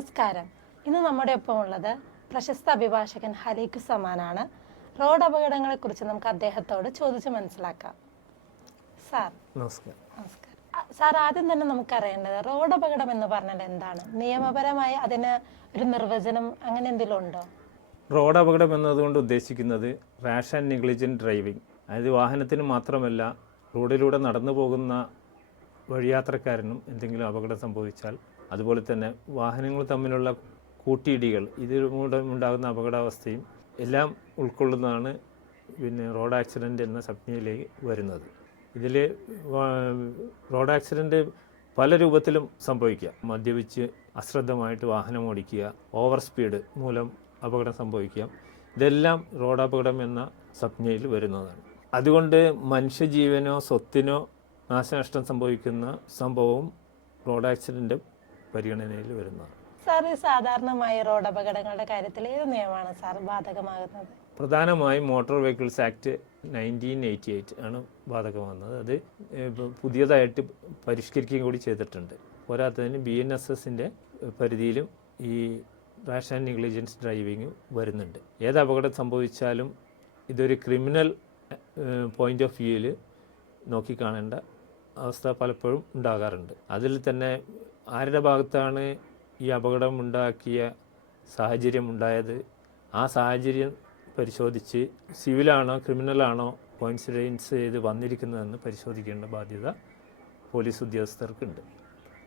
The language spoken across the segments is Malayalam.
നമസ്കാരം. ഇന്ന് നമ്മുടെ ഒപ്പം ഉള്ളത് പ്രശസ്ത അഭിഭാഷകൻ ഹലീഖ് സമാനാണ്. റോഡ് അപകടങ്ങളെക്കുറിച്ച് നമുക്ക് അദ്ദേഹത്തോട് ചോദിച്ച് മനസ്സിലാക്കാം. സാർ നമസ്കാരം. സാർ, ആദ്യം തന്നെ നമുക്കറിയേണ്ടത് റോഡ് അപകടം എന്ന് പറഞ്ഞാൽ എന്താണ്? നിയമപരമായി അതിന് ഒരു നിർവചനം അങ്ങനെ എന്തെങ്കിലും ഉണ്ടോ? റോഡ് അപകടം എന്നതുകൊണ്ട് ഉദ്ദേശിക്കുന്നത് റാഷ് ആൻഡ് നെഗ്ലിജന്റ് ഡ്രൈവിംഗ്. അതായത് വാഹനത്തിന് മാത്രമല്ല, റോഡിലൂടെ നടന്നു പോകുന്ന വഴിയാത്രക്കാരനും എന്തെങ്കിലും അപകടം സംഭവിച്ചാൽ, അതുപോലെ തന്നെ വാഹനങ്ങൾ തമ്മിലുള്ള കൂട്ടിയിടികൾ, ഇതിലൂടെ ഉണ്ടാകുന്ന അപകടാവസ്ഥയും എല്ലാം ഉൾക്കൊള്ളുന്നതാണ് റോഡ് ആക്സിഡൻറ്റ് എന്ന സംജ്ഞയിലേക്ക് വരുന്നത്. ഇതിൽ റോഡ് ആക്സിഡൻറ്റ് പല രൂപത്തിലും സംഭവിക്കുക. മദ്യപിച്ച് അശ്രദ്ധമായിട്ട് വാഹനം ഓടിക്കുക, ഓവർ സ്പീഡ് മൂലം അപകടം സംഭവിക്കാം. ഇതെല്ലാം റോഡ് അപകടം എന്ന സംജ്ഞയിൽ വരുന്നതാണ്. അതുകൊണ്ട് മനുഷ്യജീവനോ സ്വത്തിനോ നാശനഷ്ടം സംഭവിക്കുന്ന സംഭവവും റോഡ് ആക്സിഡൻ്റ് പരിഗണനയിൽ വരുന്നതാണ്. സാർ, സാധാരണമായി റോഡ് അപകടങ്ങളുടെ കാര്യത്തിൽ ഏത് നിയമമാണ് സാർ ബാധകമാകുന്നത്? പ്രധാനമായും മോട്ടോർ വെഹിക്കിൾസ് ആക്ട് 1988 ആണ് ബാധകമാകുന്നത്. അത് പുതിയതായിട്ട് പരിഷ്കരിക്കുകയും കൂടി ചെയ്തിട്ടുണ്ട്. പോരാത്തതിന് BNSSൻ്റെ പരിധിയിലും ഈ റാഷ് ആൻഡ് നെഗ്ലിജൻസ് ഡ്രൈവിംഗ് വരുന്നുണ്ട്. ഏത് അപകടം സംഭവിച്ചാലും ഇതൊരു ക്രിമിനൽ പോയിൻ്റ് ഓഫ് വ്യൂവിൽ നോക്കിക്കാണേണ്ട അവസ്ഥ പലപ്പോഴും ഉണ്ടാകാറുണ്ട്. അതിൽ തന്നെ ആരുടെ ഭാഗത്താണ് ഈ അപകടം ഉണ്ടാക്കിയ സാഹചര്യം ഉണ്ടായത്, ആ സാഹചര്യം പരിശോധിച്ച് സിവിലാണോ ക്രിമിനലാണോ കോയിൻസിഡൻസ് ചെയ്ത് വന്നിരിക്കുന്നതെന്ന് പരിശോധിക്കേണ്ട ബാധ്യത പോലീസ് ഉദ്യോഗസ്ഥർക്കുണ്ട്.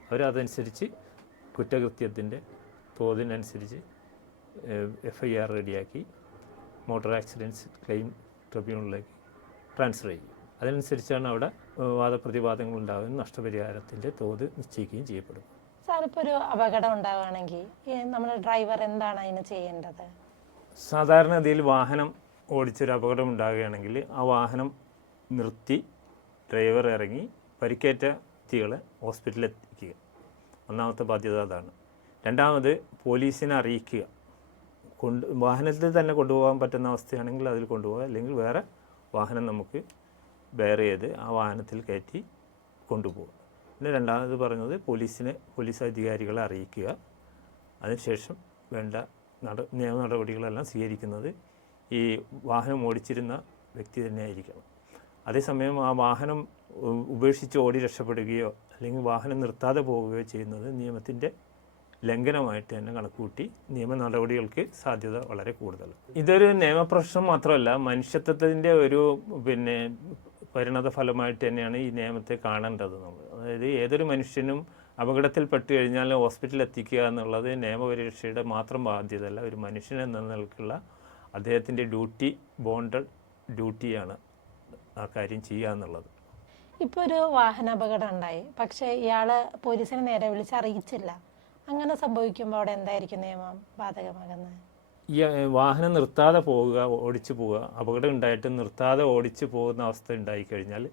അവരതനുസരിച്ച് കുറ്റകൃത്യത്തിൻ്റെ തോതിനനുസരിച്ച് FIR റെഡിയാക്കി മോട്ടോർ ആക്സിഡൻറ്റ്സ് ക്ലെയിം ട്രിബ്യൂണലിലേക്ക് ട്രാൻസ്ഫർ ചെയ്യും. അതനുസരിച്ചാണ് അവിടെ വാദപ്രതിവാദങ്ങൾ ഉണ്ടാകുന്ന നഷ്ടപരിഹാരത്തിൻ്റെ തോത് നിശ്ചയിക്കുകയും ചെയ്യപ്പെടും. സാർ, ഇപ്പോൾ ഒരു അപകടം ഉണ്ടാവുകയാണെങ്കിൽ നമ്മുടെ ഡ്രൈവർ എന്താണ് അതിന് ചെയ്യേണ്ടത്? സാധാരണഗതിയിൽ വാഹനം ഓടിച്ചൊരു അപകടം ഉണ്ടാകുകയാണെങ്കിൽ ആ വാഹനം നിർത്തി ഡ്രൈവർ ഇറങ്ങി പരിക്കേറ്റ വ്യക്തികളെ ഹോസ്പിറ്റലിൽ എത്തിക്കുക. ഒന്നാമത്തെ ബാധ്യത അതാണ്. രണ്ടാമത് പോലീസിനെ അറിയിക്കുക. വാഹനത്തിൽ തന്നെ കൊണ്ടുപോകാൻ പറ്റുന്ന അവസ്ഥയാണെങ്കിൽ അതിൽ കൊണ്ടുപോകുക, അല്ലെങ്കിൽ വേറെ വാഹനം നമുക്ക് ബെയർ ചെയ്ത് ആ വാഹനത്തിൽ കയറ്റി കൊണ്ടുപോകുക. പിന്നെ രണ്ടാമത് പറഞ്ഞത് പോലീസ് അധികാരികളെ അറിയിക്കുക. അതിനുശേഷം വേണ്ട നിയമ നടപടികളെല്ലാം സ്വീകരിക്കുന്നത് ഈ വാഹനം ഓടിച്ചിരുന്ന വ്യക്തി തന്നെയായിരിക്കണം. അതേസമയം ആ വാഹനം ഉപേക്ഷിച്ച് ഓടി രക്ഷപ്പെടുകയോ അല്ലെങ്കിൽ വാഹനം നിർത്താതെ പോവുകയോ ചെയ്യുന്നത് നിയമത്തിൻ്റെ ലംഘനമായിട്ട് തന്നെ കണക്കുകൂട്ടി നിയമ നടപടികൾക്ക് സാധ്യത വളരെ കൂടുതലാണ്. ഇതൊരു നിയമപ്രശ്നം മാത്രമല്ല, മനുഷ്യത്വത്തിൻ്റെ ഒരു പരിണത ഫലമായിട്ട് തന്നെയാണ് ഈ നിയമത്തെ കാണേണ്ടത് നമ്മൾ. അതായത് ഏതൊരു മനുഷ്യനും അപകടത്തിൽപ്പെട്ട് കഴിഞ്ഞാൽ ഹോസ്പിറ്റലിൽ എത്തിക്കുക എന്നുള്ളത് നിയമപരിരക്ഷയുടെ മാത്രം ബാധ്യതയല്ല, ഒരു മനുഷ്യൻ എന്ന നിലക്കുള്ള അദ്ദേഹത്തിൻ്റെ ബോണ്ടഡ് ഡ്യൂട്ടിയാണ് ആ കാര്യം ചെയ്യുക എന്നുള്ളത്. ഇപ്പോൾ ഒരു വാഹനാപകടം ഉണ്ടായി, പക്ഷേ ഇയാൾ പോലീസിനെ നേരെ വിളിച്ച് അറിയിച്ചില്ല. അങ്ങനെ സംഭവിക്കുമ്പോൾ അവിടെ എന്തായിരിക്കും നിയമം ബാധകമാകുന്നത്? ഈ വാഹനം നിർത്താതെ ഓടിച്ചു പോവുക, അപകടം ഉണ്ടായിട്ട് നിർത്താതെ ഓടിച്ചു പോകുന്ന അവസ്ഥ ഉണ്ടായിക്കഴിഞ്ഞാൽ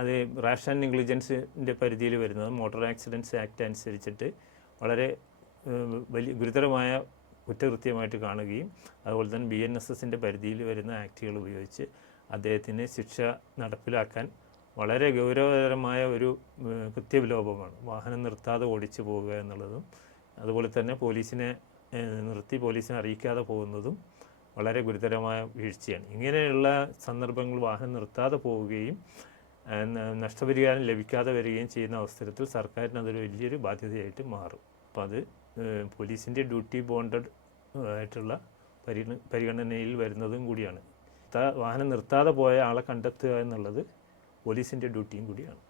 അത് റാഷ് ആൻഡ് നെഗ്ലിജൻസിൻ്റെ പരിധിയിൽ വരുന്നത് മോട്ടോർ ആക്സിഡൻറ്റ്സ് ആക്ട് അനുസരിച്ചിട്ട് വളരെ വലിയ ഗുരുതരമായ കുറ്റകൃത്യമായിട്ട് കാണുകയും അതുപോലെ തന്നെ BNSSൻ്റെ പരിധിയിൽ വരുന്ന ആക്ടുകൾ ഉപയോഗിച്ച് അദ്ദേഹത്തിന് ശിക്ഷ നടപ്പിലാക്കാൻ വളരെ ഗൗരവതരമായ ഒരു കൃത്യവിലോപമാണ് വാഹനം നിർത്താതെ ഓടിച്ചു പോവുക എന്നുള്ളതും. അതുപോലെ തന്നെ പോലീസിനെ അറിയിക്കാതെ പോകുന്നതും വളരെ ഗുരുതരമായ വീഴ്ചയാണ്. ഇങ്ങനെയുള്ള സന്ദർഭങ്ങൾ വാഹനം നിർത്താതെ പോവുകയും നഷ്ടപരിഹാരം ലഭിക്കാതെ വരികയും ചെയ്യുന്ന അവസരത്തിൽ സർക്കാരിന് അതൊരു വലിയൊരു ബാധ്യതയായിട്ട് മാറും. അപ്പോൾ അത് പോലീസിൻ്റെ ബോണ്ടഡ് ആയിട്ടുള്ള പരിഗണനയിൽ വരുന്നതും കൂടിയാണ്. വാഹനം നിർത്താതെ പോയ ആളെ കണ്ടെത്തുക എന്നുള്ളത് പോലീസിൻ്റെ ഡ്യൂട്ടിയും കൂടിയാണ്.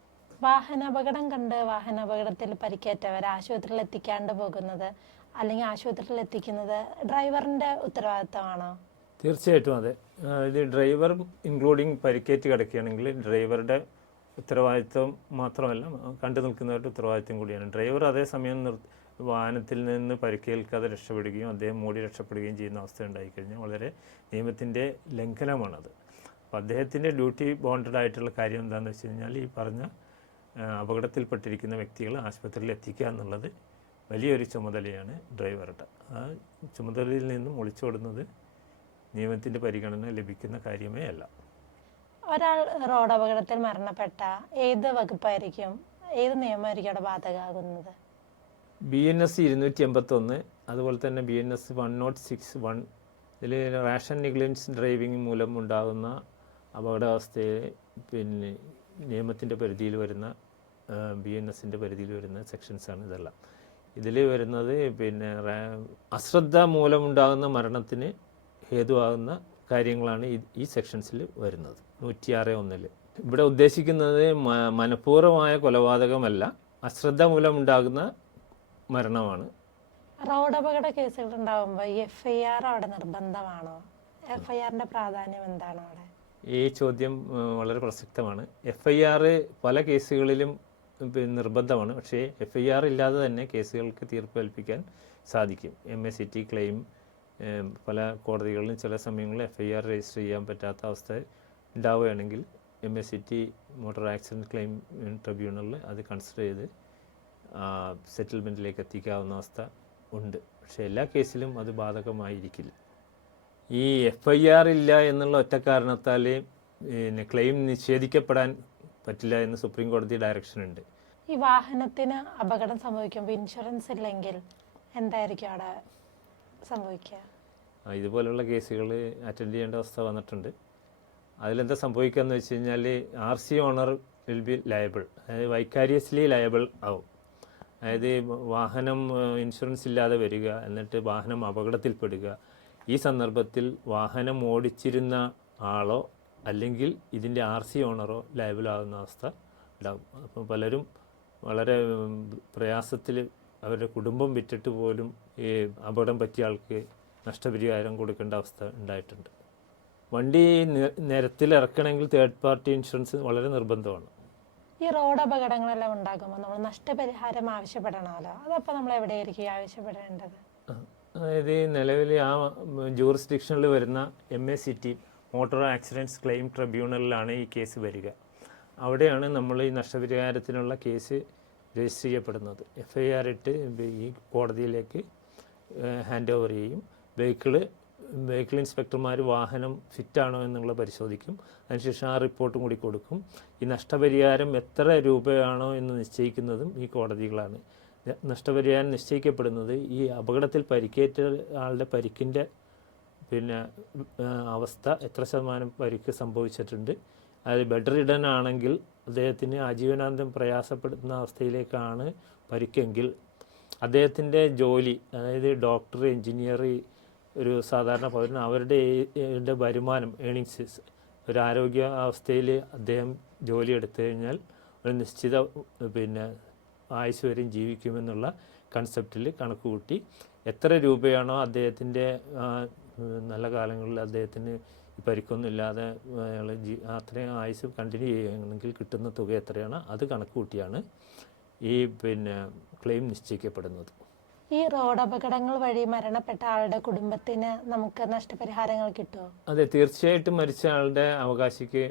വാഹനാപകടം കണ്ട് വാഹനാപകടത്തിൽ പരിക്കേറ്റവർ ആശുപത്രിയിൽ എത്തിക്കാണ്ട് പോകുന്നത് അല്ലെങ്കിൽ ആശുപത്രിയിൽ എത്തിക്കുന്നത് ഡ്രൈവറിൻ്റെ ഉത്തരവാദിത്തമാണോ? തീർച്ചയായിട്ടും അതെ. ഇത് ഡ്രൈവർ ഇൻക്ലൂഡിങ് പരിക്കേറ്റ് കിടക്കുകയാണെങ്കിൽ ഡ്രൈവറുടെ ഉത്തരവാദിത്വം മാത്രമല്ല, കണ്ടു നിൽക്കുന്നവരുടെ ഉത്തരവാദിത്വം കൂടിയാണ്. ഡ്രൈവർ അതേസമയം വാഹനത്തിൽ നിന്ന് പരിക്കേൽക്കാതെ രക്ഷപ്പെടുകയും അദ്ദേഹം ഓടി രക്ഷപ്പെടുകയും ചെയ്യുന്ന അവസ്ഥ ഉണ്ടായിക്കഴിഞ്ഞാൽ വളരെ നിയമത്തിൻ്റെ ലംഘനമാണത്. അപ്പോൾ അദ്ദേഹത്തിൻ്റെ ബോണ്ടഡ് ആയിട്ടുള്ള കാര്യം എന്താണെന്ന് വെച്ച് കഴിഞ്ഞാൽ ഈ പറഞ്ഞ അപകടത്തിൽപ്പെട്ടിരിക്കുന്ന വ്യക്തികളെ ആശുപത്രിയിൽ എത്തിക്കുക എന്നുള്ളത് വലിയൊരു ചുമതലയാണ് ഡ്രൈവറുടെ. ആ ചുമതലയിൽ നിന്നും ഒളിച്ചോടുന്നത് നിയമത്തിൻ്റെ പരിഗണന ലഭിക്കുന്ന കാര്യമേ അല്ല. ഒരാൾ റോഡ് അപകടത്തിൽ മരണപ്പെട്ട ഏത് വകുപ്പായിരിക്കും, ഏത് നിയമമായിരിക്കും അവിടെ ബാധകമാകുന്നത്? BNS 281, അതുപോലെ തന്നെ BNS 1061, ഇതിൽ റാഷൻ നെഗ്ലിജൻസ് ഡ്രൈവിംഗ് മൂലം ഉണ്ടാകുന്ന അപകടാവസ്ഥയെ പിന്നെ നിയമത്തിൻ്റെ പരിധിയിൽ വരുന്ന BNSൻ്റെ പരിധിയിൽ വരുന്ന സെക്ഷൻസാണ് ഇതെല്ലാം. ഇതിൽ വരുന്നത് പിന്നെ അശ്രദ്ധ മൂലമുണ്ടാകുന്ന മരണത്തിന് ഹേതുവാകുന്ന കാര്യങ്ങളാണ് ഈ സെക്ഷൻസിൽ വരുന്നത്. 106(1). ഇവിടെ ഉദ്ദേശിക്കുന്നത് മനഃപൂർവമായ കൊലപാതകമല്ല, അശ്രദ്ധ മൂലമുണ്ടാകുന്ന മരണമാണ്. റോഡ് അപകട കേസുകൾ ഉണ്ടാകുമ്പോൾ FIR അവിടെ നിർബന്ധമാണോ? FIRന്റെ പ്രാധാന്യം എന്താണ് അവിടെ? ഈ ചോദ്യം വളരെ പ്രസക്തമാണ്. FIR പല കേസുകളിലും നിർബന്ധമാണ്. പക്ഷേ FIR ഇല്ലാതെ തന്നെ കേസുകൾക്ക് തീർപ്പ് കൽപ്പിക്കാൻ സാധിക്കും. MACT ക്ലെയിം പല കോടതികളിലും ചില സമയങ്ങളിൽ FIR രജിസ്റ്റർ ചെയ്യാൻ പറ്റാത്ത അവസ്ഥ ഉണ്ടാവുകയാണെങ്കിൽ MACT മോട്ടോർ ആക്സിഡൻറ്റ് ക്ലെയിം ട്രിബ്യൂണലിൽ അത് കൺസിഡർ ചെയ്ത് സെറ്റിൽമെൻറ്റിലേക്ക് എത്തിക്കാവുന്ന അവസ്ഥ ഉണ്ട്. പക്ഷേ എല്ലാ കേസിലും അത് ബാധകമായിരിക്കില്ല. ഈ FIR ഇല്ല എന്നുള്ള ഒറ്റ കാരണത്താൽ ക്ലെയിം നിഷേധിക്കപ്പെടാൻ പറ്റില്ല എന്ന് സുപ്രീം കോടതി ഡയറക്ഷൻ ഉണ്ട്. ഈ വാഹനത്തിന് അപകടം സംഭവിക്കുമ്പോൾ ഇൻഷുറൻസ് ഇല്ലെങ്കിൽ എന്തായിരിക്കും അവിടെ സംഭവിക്കുക? ഇതുപോലുള്ള കേസുകൾ അറ്റൻഡ് ചെയ്യേണ്ട അവസ്ഥ വന്നിട്ടുണ്ട്. അതിലെന്താ സംഭവിക്കുക എന്ന് വെച്ച് കഴിഞ്ഞാൽ RC owner will be liable, അതായത് വൈക്കാരിയസ്ലി ലയബിൾ ആവും. അതായത് വാഹനം ഇൻഷുറൻസ് ഇല്ലാതെ വരിക, എന്നിട്ട് വാഹനം അപകടത്തിൽപ്പെടുക. ഈ സന്ദർഭത്തിൽ വാഹനം ഓടിച്ചിരുന്ന ആളോ അല്ലെങ്കിൽ ഇതിൻ്റെ RC ഓണറോ ലയബിൾ ആകുന്ന അവസ്ഥ ഉണ്ടാകും. അപ്പോൾ പലരും വളരെ പ്രയാസത്തിൽ അവരുടെ കുടുംബം വിറ്റിട്ട് പോലും ഈ അപകടം പറ്റിയ ആൾക്ക് നഷ്ടപരിഹാരം കൊടുക്കേണ്ട അവസ്ഥ ഉണ്ടായിട്ടുണ്ട്. വണ്ടി നിരത്തിൽ ഇറക്കണമെങ്കിൽ തേർഡ് പാർട്ടി ഇൻഷുറൻസ് വളരെ നിർബന്ധമാണ്. ഈ റോഡ് അപകടങ്ങളെല്ലാം ഉണ്ടാകുമ്പോൾ നമ്മൾ നഷ്ടപരിഹാരം ആവശ്യപ്പെടണമല്ലോ, അതപ്പോൾ നമ്മൾ എവിടെയായിരിക്കും ആവശ്യപ്പെടേണ്ടത്? അതായത് നിലവിൽ ആ ജൂറിസ്ഡിക്ഷനിൽ വരുന്ന MACT മോട്ടോർ ആക്സിഡൻറ്റ്സ് ക്ലെയിം ട്രിബ്യൂണലിലാണ് ഈ കേസ് വരിക. അവിടെയാണ് നമ്മൾ ഈ നഷ്ടപരിഹാരത്തിനുള്ള കേസ് രജിസ്റ്റർ ചെയ്യപ്പെടുന്നത്. FIR ഇട്ട് ഈ കോടതിയിലേക്ക് ഹാൻഡ് ഓവർ ചെയ്യും. വെഹിക്കിൾ ഇൻസ്പെക്ടർമാർ വാഹനം ഫിറ്റാണോ എന്നുള്ളത് പരിശോധിക്കും. അതിനുശേഷം ആ റിപ്പോർട്ടും കൂടി കൊടുക്കും. ഈ നഷ്ടപരിഹാരം എത്ര രൂപയാണോ എന്ന് നിശ്ചയിക്കുന്നതും ഈ കോടതികളാണ്. നഷ്ടപരിഹാരം നിശ്ചയിക്കപ്പെടുന്നത് ഈ അപകടത്തിൽ പരിക്കേറ്റ ആളുടെ പരിക്കിൻ്റെ അവസ്ഥ, എത്ര ശതമാനം പരിക്ക് സംഭവിച്ചിട്ടുണ്ട്. അതായത് ബെഡ് റിഡൻ ആണെങ്കിൽ അദ്ദേഹത്തിന് ആജീവനാന്തം പ്രയാസപ്പെടുന്ന അവസ്ഥയിലേക്കാണ് പരിക്കെങ്കിൽ അദ്ദേഹത്തിൻ്റെ ജോലി, അതായത് ഡോക്ടർ, എൻജിനീയർ, ഒരു സാധാരണ പൗരൻ, അവരുടെ വരുമാനം, ഏണിങ്സ്, ഒരു ആരോഗ്യ അവസ്ഥയിൽ അദ്ദേഹം ജോലി എടുത്തു കഴിഞ്ഞാൽ ഒരു നിശ്ചിത ആയുസ് വരെയും ജീവിക്കുമെന്നുള്ള കൺസെപ്റ്റിൽ കണക്ക് കൂട്ടി എത്ര രൂപയാണോ അദ്ദേഹത്തിൻ്റെ നല്ല കാലങ്ങളിൽ അദ്ദേഹത്തിന് പരിക്കൊന്നുമില്ലാതെ അയാൾ അത്രയും ആയുസ് കണ്ടിന്യൂ ചെയ്യുകയാണെങ്കിൽ കിട്ടുന്ന തുക എത്രയാണ് അത് കണക്ക് കൂട്ടിയാണ് ഈ ക്ലെയിം നിശ്ചയിക്കപ്പെടുന്നത്. ഈ റോഡ് അപകടങ്ങൾ വഴി മരണപ്പെട്ട ആളുടെ കുടുംബത്തിന് നമുക്ക് നഷ്ടപരിഹാരങ്ങൾ കിട്ടുമോ? അതെ, തീർച്ചയായിട്ടും മരിച്ച ആളുടെ അവകാശിക്ക്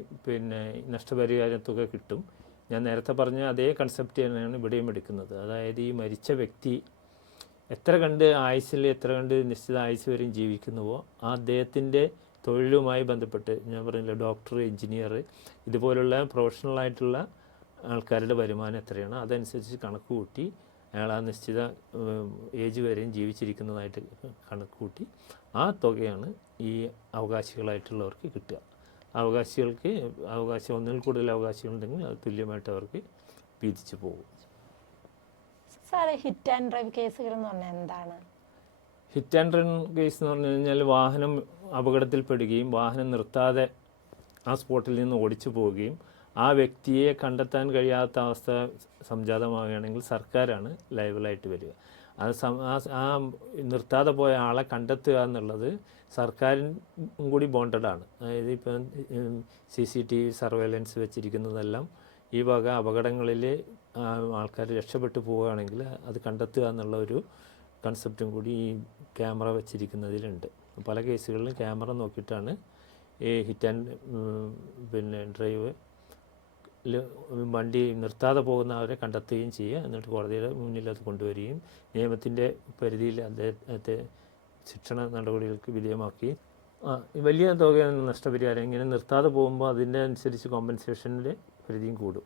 നഷ്ടപരിഹാര തുക കിട്ടും. ഞാൻ നേരത്തെ പറഞ്ഞ അതേ കൺസെപ്റ്റ് തന്നെയാണ് ഇവിടെയും എടുക്കുന്നത്. അതായത് ഈ മരിച്ച വ്യക്തി എത്ര കണ്ട് നിശ്ചിത ആയുസ് വരെയും ജീവിക്കുന്നുവോ അദ്ദേഹത്തിൻ്റെ തൊഴിലുമായി ബന്ധപ്പെട്ട്, ഞാൻ പറഞ്ഞില്ല, ഡോക്ടർ, എൻജിനീയർ, ഇതുപോലുള്ള പ്രൊഫഷണലായിട്ടുള്ള ആൾക്കാരുടെ വരുമാനം എത്രയാണ് അതനുസരിച്ച് കണക്ക് കൂട്ടി അയാൾ ആ നിശ്ചിത ഏജ് വരെയും ജീവിച്ചിരിക്കുന്നതായിട്ട് കണക്ക് കൂട്ടി ആ തുകയാണ് ഈ അവകാശികളായിട്ടുള്ളവർക്ക് കിട്ടുക. ഒന്നിൽ കൂടുതൽ അവകാശികളുണ്ടെങ്കിൽ അത് തുല്യമായിട്ട് അവർക്ക് വീതിച്ചു പോകും. സാറേ, ഹിറ്റ് ആൻഡ് ഡ്രൈവ് കേസുകൾ എന്ന് പറഞ്ഞാൽ എന്താണ്? ഹിറ്റ് ആൻഡ് റൺ കേസ് എന്ന് പറഞ്ഞു കഴിഞ്ഞാൽ വാഹനം അപകടത്തിൽപ്പെടുകയും വാഹനം നിർത്താതെ ആ സ്പോട്ടിൽ നിന്ന് ഓടിച്ചു പോവുകയും ആ വ്യക്തിയെ കണ്ടെത്താൻ കഴിയാത്ത അവസ്ഥ സംജാതമാവുകയാണെങ്കിൽ സർക്കാരാണ് ലയബിളായിട്ട് വരിക. ആ നിർത്താതെ പോയ ആളെ കണ്ടെത്തുക എന്നുള്ളത് സർക്കാരിനും കൂടി ബോണ്ടഡാണ്. അതായത് ഇപ്പം CCTV സർവൈലൻസ് വെച്ചിരിക്കുന്നതെല്ലാം ഈ വക അപകടങ്ങളിൽ ആൾക്കാർ രക്ഷപ്പെട്ടു പോവുകയാണെങ്കിൽ അത് കണ്ടെത്തുക എന്നുള്ള ഒരു കൺസെപ്റ്റും കൂടി ഈ ക്യാമറ വെച്ചിരിക്കുന്നതിലുണ്ട്. പല കേസുകളിലും ക്യാമറ നോക്കിയിട്ടാണ് ഈ ഹിറ്റ് ആൻഡ് ഡ്രൈവ് വണ്ടി നിർത്താതെ പോകുന്നവരെ കണ്ടെത്തുകയും ചെയ്യുക. എന്നിട്ട് കോടതിയുടെ മുന്നിൽ അത് കൊണ്ടുവരികയും നിയമത്തിൻ്റെ പരിധിയിൽ അദ്ദേഹത്തെ ശിക്ഷണ നടപടികൾക്ക് വിധേയമാക്കി വലിയ തുക നഷ്ടപരിഹാരം ഇങ്ങനെ നിർത്താതെ പോകുമ്പോൾ അതിൻ്റെ അനുസരിച്ച് കോമ്പൻസേഷൻ്റെ പരിധിയും കൂടും.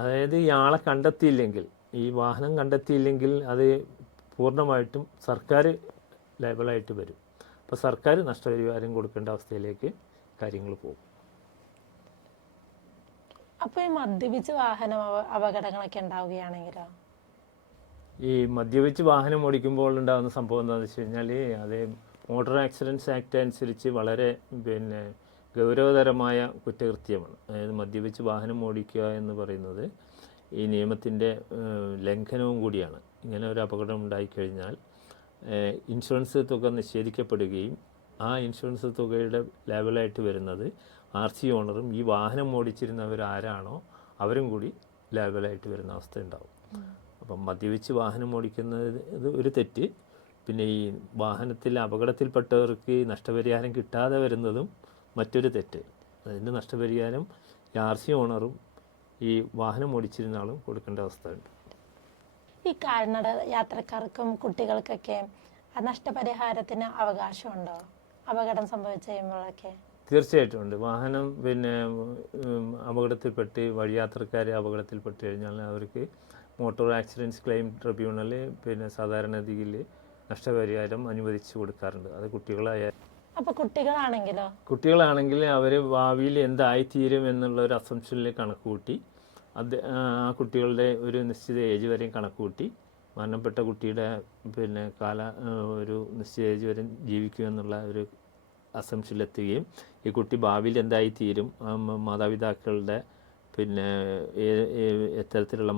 അതായത് ഇയാളെ കണ്ടെത്തിയില്ലെങ്കിൽ ഈ വാഹനം കണ്ടെത്തിയില്ലെങ്കിൽ അത് പൂർണ്ണമായിട്ടും സർക്കാർ ലയബിളായിട്ട് വരും. അപ്പോൾ സർക്കാർ നഷ്ടപരിഹാരം കൊടുക്കേണ്ട അവസ്ഥയിലേക്ക് കാര്യങ്ങൾ പോകും. അപ്പോൾ ഈ മദ്യപിച്ച് വാഹനം അപകടങ്ങളൊക്കെ ഉണ്ടാവുകയാണെങ്കിലോ? ഈ മദ്യപിച്ച് വാഹനം ഓടിക്കുമ്പോൾ ഉണ്ടാകുന്ന സംഭവം എന്താണെന്ന് വെച്ച് കഴിഞ്ഞാൽ അത് മോട്ടോർ ആക്സിഡൻറ്റ്സ് ആക്ട് അനുസരിച്ച് വളരെ ഗൗരവതരമായ കുറ്റകൃത്യമാണ്. അതായത് മദ്യപിച്ച് വാഹനം ഓടിക്കുക എന്ന് പറയുന്നത് ഈ നിയമത്തിൻ്റെ ലംഘനവും കൂടിയാണ്. ഇങ്ങനെ ഒരു അപകടം ഉണ്ടായിക്കഴിഞ്ഞാൽ ഇൻഷുറൻസ് തുക നിഷേധിക്കപ്പെടുകയും ആ ഇൻഷുറൻസ് തുകയുടെ ലേബലായിട്ട് വരുന്നത് RC ഓണറും ഈ വാഹനം ഓടിച്ചിരുന്നവർ ആരാണോ അവരും കൂടി ലേബലായിട്ട് വരുന്ന അവസ്ഥ ഉണ്ടാവും. അപ്പം മദ്യപിച്ച് വാഹനം ഓടിക്കുന്നത് ഒരു തെറ്റ്. പിന്നെ ഈ വാഹനത്തിൽ അപകടത്തിൽപ്പെട്ടവർക്ക് നഷ്ടപരിഹാരം കിട്ടാതെ വരുന്നതും മറ്റൊരു തെറ്റ്. അതിൻ്റെ നഷ്ടപരിഹാരം RC ഓണറും ഈ വാഹനം ഓടിച്ചിരുന്ന ആളും കൊടുക്കേണ്ട അവസ്ഥയുണ്ട്. ഈ കാൽനട യാത്രക്കാർക്കും കുട്ടികൾക്കൊക്കെ നഷ്ടപരിഹാരത്തിന് അവകാശമുണ്ടോ അപകടം സംഭവിച്ചു കഴിയുമ്പോഴൊക്കെ? തീർച്ചയായിട്ടും ഉണ്ട്. വാഹനം അപകടത്തിൽപ്പെട്ട് വഴിയാത്രക്കാരെ അപകടത്തിൽപ്പെട്ട് കഴിഞ്ഞാൽ അവർക്ക് മോട്ടോർ ആക്സിഡൻറ്റ്സ് ക്ലെയിം ട്രിബ്യൂണൽ സാധാരണഗതിയിൽ നഷ്ടപരിഹാരം അനുവദിച്ചു കൊടുക്കാറുണ്ട്. അത് കുട്ടികളായാലും. അപ്പോൾ കുട്ടികളാണെങ്കിൽ അവർ ഭാവിയിൽ എന്തായിത്തീരും എന്നുള്ള ഒരു അസംഷനിൽ കണക്കുകൂട്ടി ആ കുട്ടികളുടെ ഒരു നിശ്ചിത ഏജ് വരെയും കണക്കുകൂട്ടി മരണപ്പെട്ട കുട്ടിയുടെ ഒരു നിശ്ചിത ഏജ് വരെ ജീവിക്കുമെന്നുള്ള ഒരു അസംഷനിലെത്തുകയും ഈ കുട്ടി ഭാവിയിൽ എന്തായിത്തീരും, മാതാപിതാക്കളുടെ എത്തരത്തിലുള്ള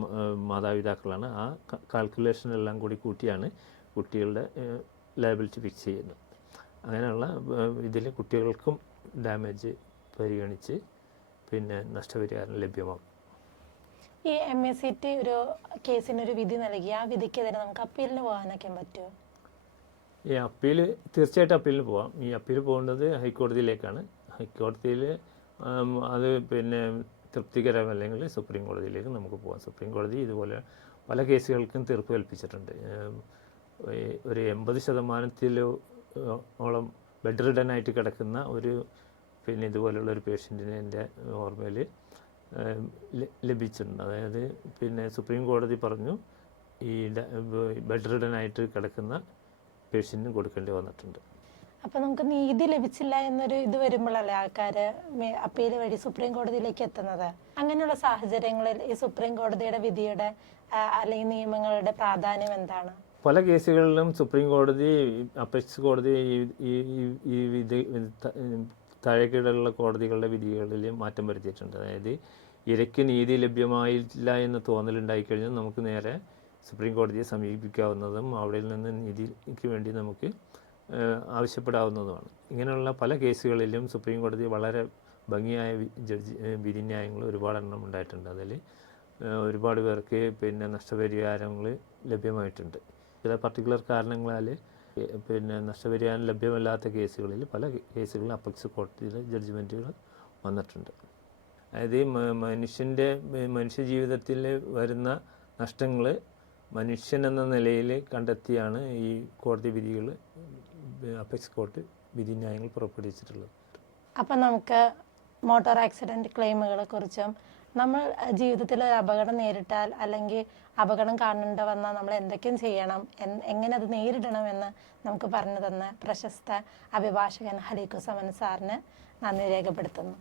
മാതാപിതാക്കളാണ്, ആ കാൽക്കുലേഷനെല്ലാം കൂടി കൂട്ടിയാണ് കുട്ടികളുടെ ലയബിലിറ്റി ഫിക്സ് ചെയ്യുന്നത്. അങ്ങനെയുള്ള ഇതിൽ കുട്ടികൾക്കും ഡാമേജ് പരിഗണിച്ച് നഷ്ടപരിഹാരം ലഭ്യമാകും. ഈ MACT ഒരു കേസിനൊരു വിധി നൽകി ആ വിധിക്കെതിരെ നമുക്ക് അപ്പീലിന് പോകാനൊക്കെ പറ്റുമോ? ഈ അപ്പീൽ തീർച്ചയായിട്ടും അപ്പീലിന് പോകാം. ഈ അപ്പീൽ പോകേണ്ടത് ഹൈക്കോടതിയിലേക്കാണ്. ഹൈക്കോടതിയിൽ അത് തൃപ്തികരമല്ലെങ്കിൽ സുപ്രീം കോടതിയിലേക്ക് നമുക്ക് പോകാം. സുപ്രീം കോടതി ഇതുപോലെ പല കേസുകൾക്കും തീർപ്പ് കൽപ്പിച്ചിട്ടുണ്ട്. ഒരു 80% ബെഡ് റിഡനായിട്ട് കിടക്കുന്ന ഒരു ഇതുപോലുള്ള ഒരു പേഷ്യൻറ്റിനെ എൻ്റെ ഓർമ്മയിൽ ലഭിച്ചിട്ടുണ്ട്. അതായത് സുപ്രീം കോടതി പറഞ്ഞു ഈ ബെഡ് റിഡനായിട്ട് കിടക്കുന്ന പേഷ്യൻറ്റിന് കൊടുക്കേണ്ടി വന്നിട്ടുണ്ട്. അപ്പോൾ നമുക്ക് നീതി ലഭിച്ചില്ല എന്നൊരു ഇത് വരുമ്പോഴല്ലേ ആൾക്കാർ അപ്പീൽ വഴി സുപ്രീം കോടതിയിലേക്ക് എത്തുന്നത്. അങ്ങനെയുള്ള സാഹചര്യങ്ങളിൽ ഈ സുപ്രീം കോടതിയുടെ വിധിയുടെ അല്ലെങ്കിൽ നിയമങ്ങളുടെ പ്രാധാന്യം എന്താണ്? പല കേസുകളിലും സുപ്രീം കോടതി അപ്പീൽസ് കോടതി ഈ വിധി താഴേക്കീഴിലുള്ള കോടതികളുടെ വിധികളിൽ മാറ്റം വരുത്തിയിട്ടുണ്ട്. അതായത് ഇരയ്ക്ക് നീതി ലഭ്യമായില്ല എന്ന് തോന്നലുണ്ടായിക്കഴിഞ്ഞാൽ നമുക്ക് നേരെ സുപ്രീം കോടതിയെ സമീപിക്കാവുന്നതും അവിടെ നിന്ന് നീതിക്ക് വേണ്ടി നമുക്ക് ആവശ്യപ്പെടാവുന്നതുമാണ്. ഇങ്ങനെയുള്ള പല കേസുകളിലും സുപ്രീം കോടതി വളരെ ഭംഗിയായ വിധിന്യായങ്ങൾ ഒരുപാടെണ്ണം ഉണ്ടായിട്ടുണ്ട്. അതിൽ ഒരുപാട് പേർക്ക് നഷ്ടപരിഹാരങ്ങൾ ലഭ്യമായിട്ടുണ്ട്. ചില പർട്ടിക്കുലർ കാരണങ്ങളാൽ നഷ്ടപരിഹാരം ലഭ്യമല്ലാത്ത കേസുകളിൽ പല കേസുകളിലും അപ്പക്സ് കോടതിയിലെ ജഡ്ജ്മെൻറ്റുകൾ വന്നിട്ടുണ്ട്. അതായത് മനുഷ്യ ജീവിതത്തിൽ വരുന്ന നഷ്ടങ്ങൾ മനുഷ്യൻ എന്ന നിലയിൽ കണ്ടെത്തിയാണ് ഈ കോടതി വിധികൾ അപ്പെക്സ് കോർട്ട് വിധിന്യായങ്ങൾ പുറപ്പെടുവിച്ചിട്ടുള്ളത്. അപ്പം നമുക്ക് മോട്ടോർ ആക്സിഡൻറ്റ് ക്ലെയിമുകളെ കുറിച്ചും നമ്മൾ ജീവിതത്തിൽ ഒരു അപകടം നേരിട്ടാൽ അല്ലെങ്കിൽ അപകടം കാണേണ്ട വന്നാൽ നമ്മൾ എന്തൊക്കെയും ചെയ്യണം, എങ്ങനെ അത് നേരിടണമെന്ന് നമുക്ക് പറഞ്ഞു തന്ന പ്രശസ്ത അഭിഭാഷകൻ ഹലീഖുസമൻ സാറിന് നന്ദി രേഖപ്പെടുത്തുന്നു.